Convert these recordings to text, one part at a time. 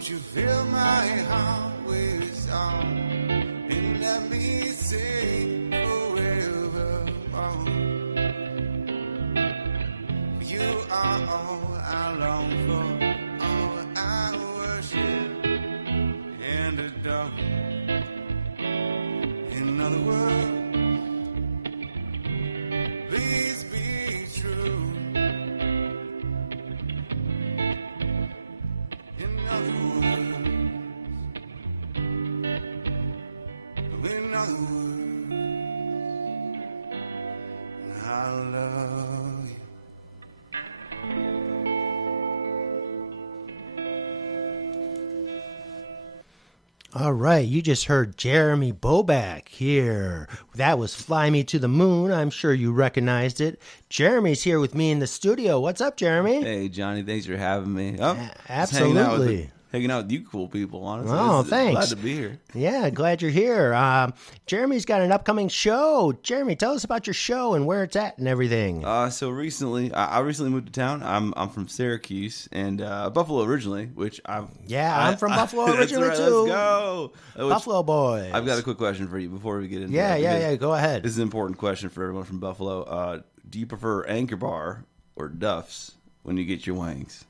Won't you fill my heart with song and let me sing forevermore? You are all I long for, all I worship and adore. In other words, please be true. All right, you just heard Jeremy Bobak here. That was Fly Me to the Moon. I'm sure you recognized it. Jeremy's here with me in the studio. What's up, Jeremy? Hey, Johnny, thanks for having me. Oh, absolutely. Hanging out with you cool people, honestly. Oh, thanks. Glad to be here. Yeah, glad you're here. Jeremy's got an upcoming show. Jeremy, tell us about your show and where it's at and everything. So recently, I recently moved to town. I'm from Syracuse and Buffalo originally, which I'm from Buffalo originally right, too. Let's go. Buffalo boys. I've got a quick question for you before we get into that. Yeah, Yeah, go ahead. This is an important question for everyone from Buffalo. Do you prefer Anchor Bar or Duff's when you get your wings?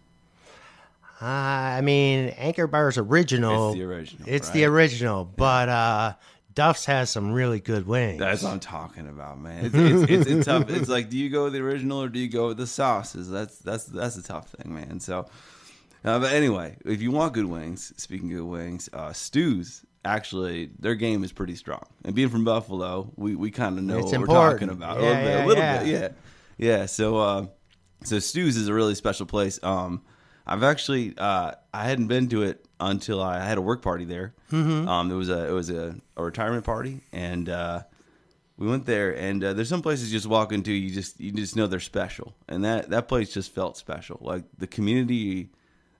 I mean, Anchor Bar's original. It's the original. It's right? the original, but Duff's has some really good wings. That's what I'm talking about, man. It's tough. It's like, do you go with the original or do you go with the sauces? That's a tough thing, man. So, but anyway, if you want good wings, speaking of good wings, Stu's actually their game is pretty strong. And being from Buffalo, we kind of know it's what important. we're talking about a little bit. Yeah. So Stu's is a really special place. I've actually I hadn't been to it until I had a work party there. Mm-hmm. It was a retirement party, and we went there. And there's some places you just walk into, you just know they're special, and that place just felt special. Like the community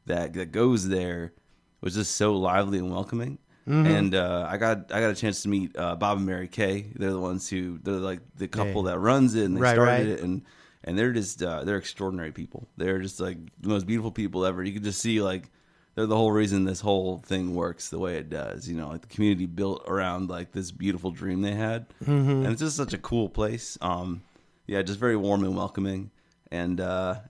that goes there was just so lively and welcoming. Mm-hmm. And I got a chance to meet Bob and Mary Kay. They're like the couple that runs it, and they started it, and they're just they're extraordinary people. They're just like the most beautiful people ever. You can just see like they're the whole reason this whole thing works the way it does. You know, like the community built around like this beautiful dream they had, and it's just such a cool place. just very warm and welcoming. And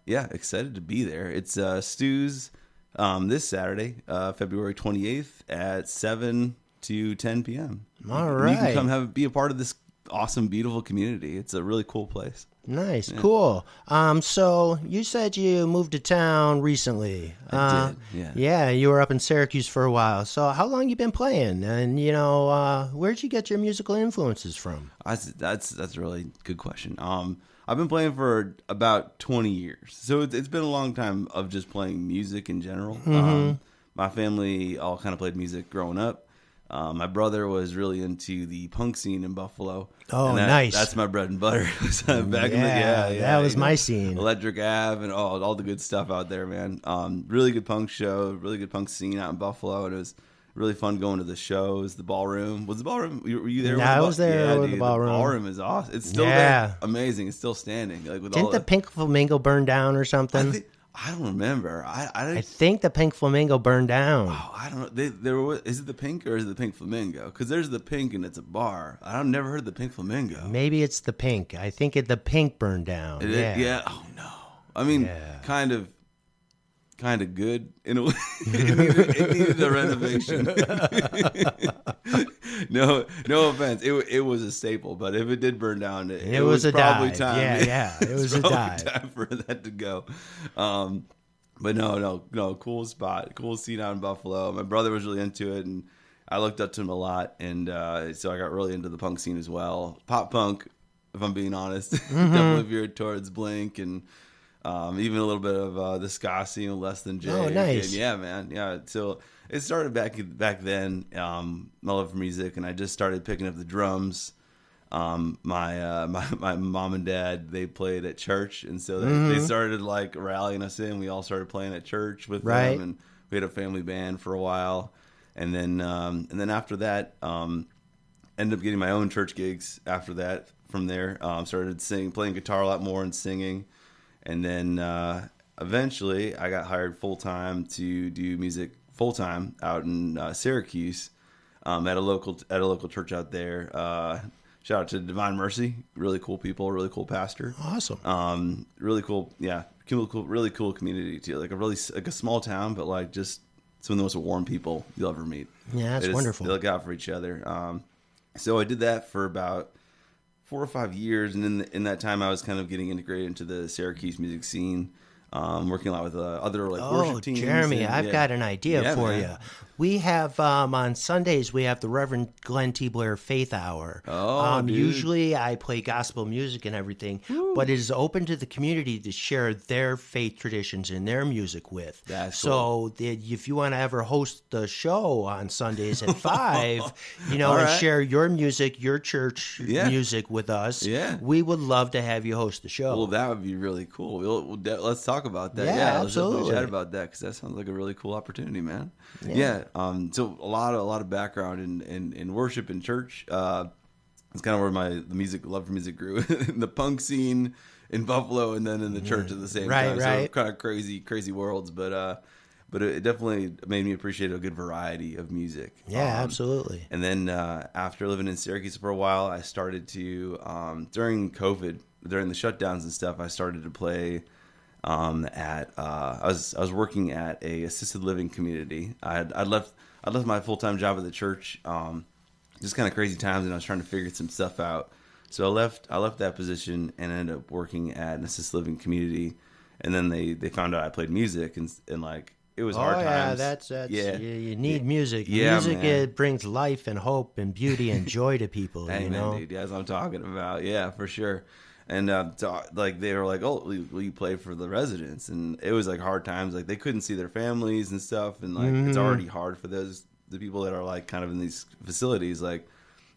excited to be there. It's Stu's this Saturday, February 28th at 7 to 10 p.m. All right. You can come be a part of this awesome, beautiful community. It's a really cool place. Nice, cool. So you said you moved to town recently. I did, Yeah, you were up in Syracuse for a while. So how long you been playing? And where'd you get your musical influences from? That's a really good question. I've been playing for about 20 years, so it's been a long time of just playing music in general. My family all kind of played music growing up. My brother was really into the punk scene in Buffalo. Oh, nice. That's my bread and butter. Back in that was my scene. Electric Ave and all the good stuff out there, man. Really good punk show, really good punk scene out in Buffalo, and it was really fun going to the shows. The ballroom was the ballroom. Were you there? Yeah, I was there with dude, the ballroom. The ballroom is awesome. It's still there. Amazing. It's still standing. Like with Didn't the Pink Flamingo burn down or something? I don't remember. I think the Pink Flamingo burned down. Oh, I don't know. Is it the Pink or is it the Pink Flamingo? Because there's the Pink and it's a bar. I've never heard of the Pink Flamingo. Maybe it's the Pink. I think the Pink burned down. Yeah. Oh no. I mean, kind of good in a way. It needed a renovation. No offense. It was a staple, but if it did burn down, it was probably dive. time. Yeah, it was a dive. Time for that to go. But no, cool spot, cool scene out in Buffalo. My brother was really into it, and I looked up to him a lot, and so I got really into the punk scene as well. Pop punk, if I'm being honest, definitely veered towards Blink and. Even a little bit of the ska scene, Less Than Jay. Oh, nice. And yeah, man. Yeah. So it started back then. My love for music, and I just started picking up the drums. My mom and dad, they played at church, and so they started like rallying us in. We all started playing at church with them, and we had a family band for a while. And then after that, ended up getting my own church gigs. After that, from there, started playing guitar a lot more and singing. And then eventually I got hired full-time to do music full-time out in Syracuse at a local church out there. Shout out to Divine Mercy. Really cool people, really cool pastor. Awesome. Really cool, really cool community too. Like a small town, but like just some of the most warm people you'll ever meet. Yeah, that's wonderful. They look out for each other. So I did that for about 4 or 5 years, and in that time, I was kind of getting integrated into the Syracuse music scene, working a lot with other worship teams. Jeremy, I've got an idea for you. We have on Sundays we have the Reverend Glenn T. Blair Faith Hour. Dude. Usually I play gospel music and everything, but it is open to the community to share their faith traditions and their music with. That's cool. If you want to ever host the show on Sundays at 5, and right. share your music, your church music with us, we would love to have you host the show. Well, that would be really cool. Let's talk about that. Yeah, let's absolutely. chat about that because that sounds like a really cool opportunity, man. Yeah. So a lot of background in worship and church. It's kind of where the love for music grew. In the punk scene in Buffalo, and then in the church at the same time. Right. So kind of crazy worlds, but it definitely made me appreciate a good variety of music. Yeah, absolutely. And then after living in Syracuse for a while, I started to during COVID, during the shutdowns and stuff, I started to play. I was working at a assisted living community. I left my full-time job at the church. Just kind of crazy times, and I was trying to figure some stuff out. So I left that position and ended up working at an assisted living community. And then they found out I played music, and like it was hard times. That's you need music. Yeah, music, man. it brings life and hope and beauty and joy to people. Hey, man, dude, that's what I'm talking about. Yeah, for sure. And so, like they were like, "Oh, will you play for the residents?" And it was like hard times. Like they couldn't see their families and stuff, and like it's already hard for the people that are like kind of in these facilities. Like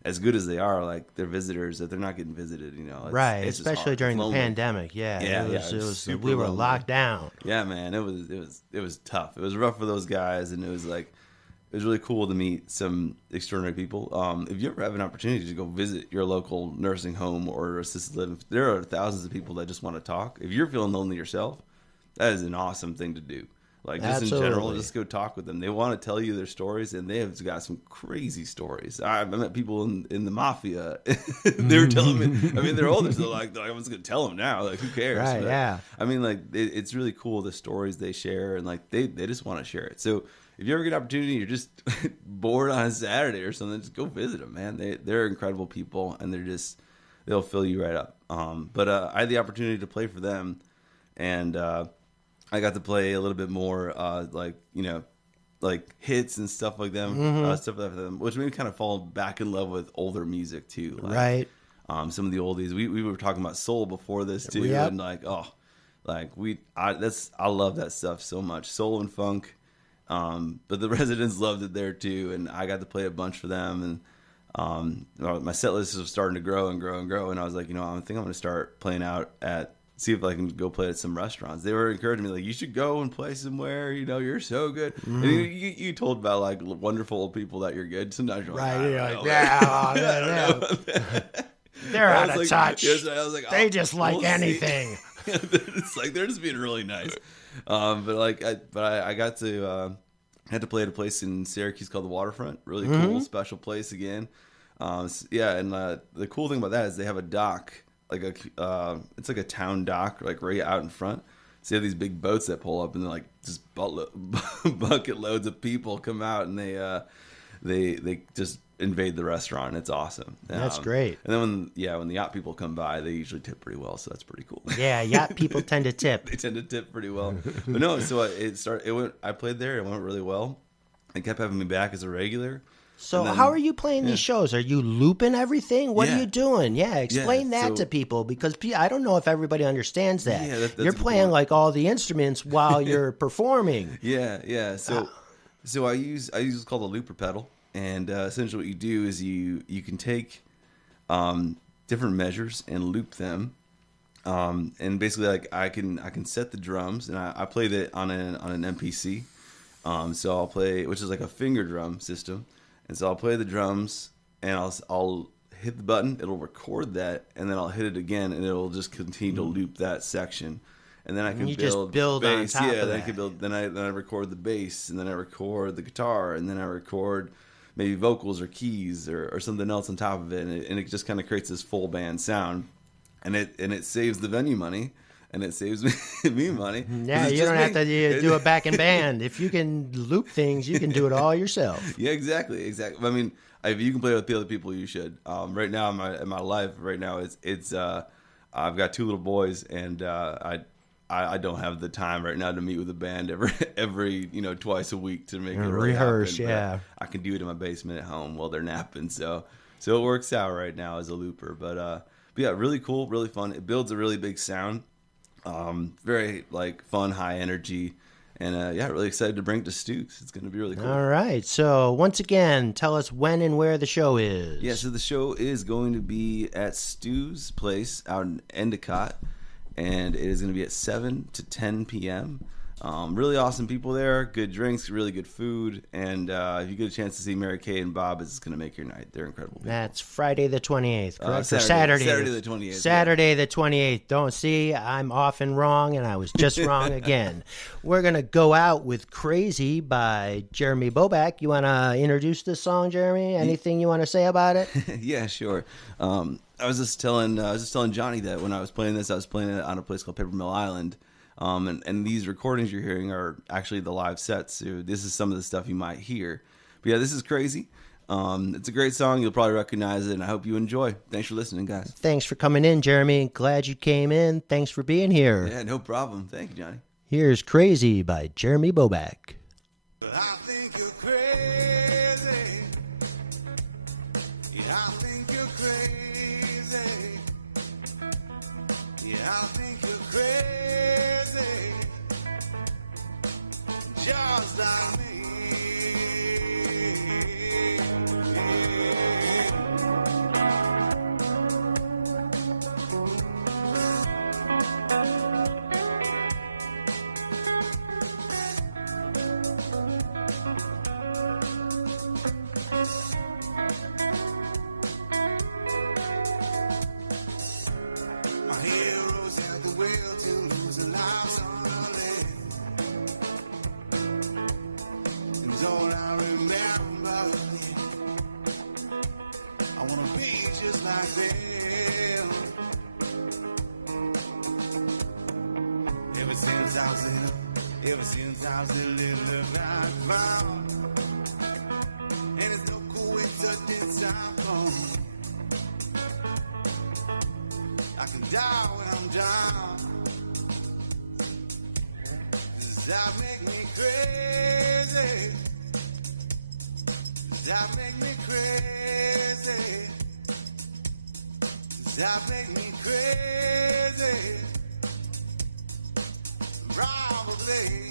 as good as they are, like they're visitors, that they're not getting visited. Right? It's Especially during the pandemic. It was we were lonely. locked down. Yeah, man, it was tough. It was rough for those guys, and it was really cool to meet some extraordinary people. If you ever have an opportunity to go visit your local nursing home or assisted living, there are thousands of people that just want to talk. If you're feeling lonely yourself, that is an awesome thing to do. Like, just Absolutely. in general, just go talk with them. They want to tell you their stories, and they have got some crazy stories. I met people in the mafia. They were telling me, I mean, they're older, so like I'm just going to tell them now. Like, who cares? Right, But, yeah. I mean, like, it's really cool, the stories they share, and, like, they just want to share it. So if you ever get an opportunity, you're just bored on a Saturday or something, just go visit them, man. They're incredible people, and they'll fill you right up. But I had the opportunity to play for them, and I got to play a little bit more, like hits and stuff like stuff like them, which made me kind of fall back in love with older music too. Like, Right. Some of the oldies. We were talking about soul before this too, Yep. and I love that stuff so much, soul and funk. But the residents loved it there too, and I got to play a bunch for them, and my set list was starting to grow and grow and grow, and I was like, I think I'm going to start playing out see if I can go play at some restaurants. They were encouraging me, like, you should go and play somewhere, you're so good. And you told about, like, wonderful old people that you're good. Sometimes you're like, Right. You're like, yeah. They're out of touch. Yes, I was like, They just like we'll anything. It's like they're just being really nice. I got to had to play at a place in Syracuse called the Waterfront. Really cool, special place again. And the cool thing about that is they have a dock, it's like a town dock, like right out in front. So you have these big boats that pull up, and they're like just bucket loads of people come out, and they just invade the restaurant. It's awesome. That's great. And then when the yacht people come by, they usually tip pretty well, so that's pretty cool. Yeah, yacht people tend to tip. They tend to tip pretty well. But no, so I played there. It went really well. They kept having me back as a regular. So how are you playing these shows? Are you looping everything? What are you doing? Yeah, explain that to people, because I don't know if everybody understands that. Yeah, that's you're playing like all the instruments while you're performing. Yeah. So I use what's called a looper pedal, and essentially what you do is you can take different measures and loop them, and basically like I can set the drums, and I play that on an MPC. So I'll play, which is like a finger drum system. And so I'll play the drums, and I'll hit the button. It'll record that, and then I'll hit it again, and it'll just continue to loop that section. And then I can build bass. on top of Then that. I can build. Then I record the bass, and then I record the guitar, and then I record maybe vocals or keys or something else on top of it, and it just kind of creates this full band sound, and it saves the venue money. And it saves me money. Yeah, you don't have to do a backing band. If you can loop things, you can do it all yourself. Yeah, exactly. I mean, if you can play with the other people, you should. Right now in my life, right now it's I've got 2 little boys, and I don't have the time right now to meet with a band every twice a week to make it really rehearse. happen. Yeah, I can do it in my basement at home while they're napping. So it works out right now as a looper. But yeah, really cool, really fun. It builds a really big sound. Very like fun, high energy, and really excited to bring it to Stu's. It's going to be really cool. All right. So once again, tell us when and where the show is. Yeah, so the show is going to be at Stu's place out in Endicott, and it is going to be at 7 to 10 p.m. Really awesome people there, good drinks, really good food, and if you get a chance to see Mary Kay and Bob, it's going to make your night. They're incredible people. That's Friday the 28th, correct? Saturday Saturday the 28th. Saturday the 28th. Don't see, I'm often wrong, and I was just wrong again. We're going to go out with Crazy by Jeremy Bobak. You want to introduce this song, Jeremy? Anything you want to say about it? Yeah, sure. I was just telling Johnny that when I was playing this, I was playing it on a place called Paper Mill Island. And these recordings you're hearing are actually the live sets. So this is some of the stuff you might hear. But yeah, this is Crazy. It's a great song. You'll probably recognize it, and I hope you enjoy. Thanks for listening, guys. Thanks for coming in, Jeremy. Glad you came in. Thanks for being here. Yeah, no problem. Thank you, Johnny. Here's Crazy by Jeremy Bobak. But I think you're crazy. Yeah, I think you're crazy. Yeah, I think you're crazy. Just like me. My heroes have the will to lose their lives early. Ever since I was a little black cloud, and it's no coincidence I'm gone. I can die when I'm down. Does that make me crazy? Does that make me crazy? Does that make me crazy? Probably.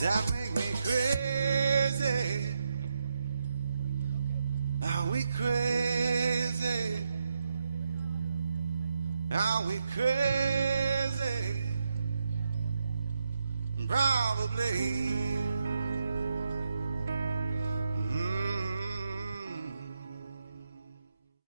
That make me crazy. Are we crazy? Are we crazy? Probably.